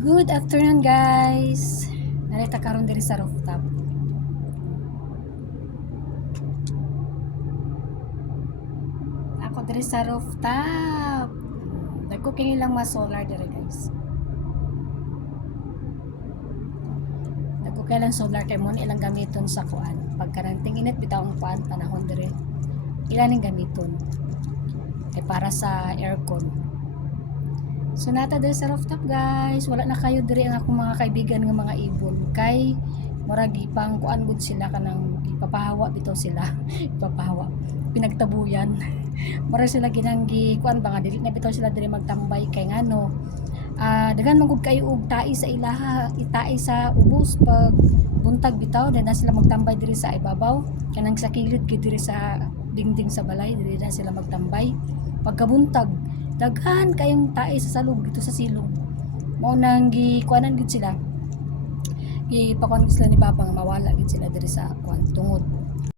Good afternoon guys. Narita karon diri sa rooftop. Ako diri sa rooftop. Dagko kini lang mga solar diri guys. Dagko kay lang solar kay mo ilang gamiton sa kuan. Pag karanting init bitaw ang kuan panahon diri. Ilaning gamiton. Kay para sa aircon. So nata diri sa rooftop guys, wala na kayo diri ang akong mga kaibigan nga mga ibon kay murag ipang kuan gud sila kanang ipapahawa bitaw sila. Ipapahawa. Pinagtabuyan. Mura sila ginanggi kuan ba nga dili na bitaw sila diri magtambay kay ngano. Daghan man gud kayo og tai sa ilaha, itai sa ubos pag buntag bitaw na sila magtambay diri sa ibabaw kanang sa kilid gid diri sa dingding sa balay diri na sila magtambay pagkabuntag daghan kayong tae sa salog dito sa silong mao nang gikuanan gid sila gipakuan sila ni papa nga mawala gid sila diri sa kuan tungod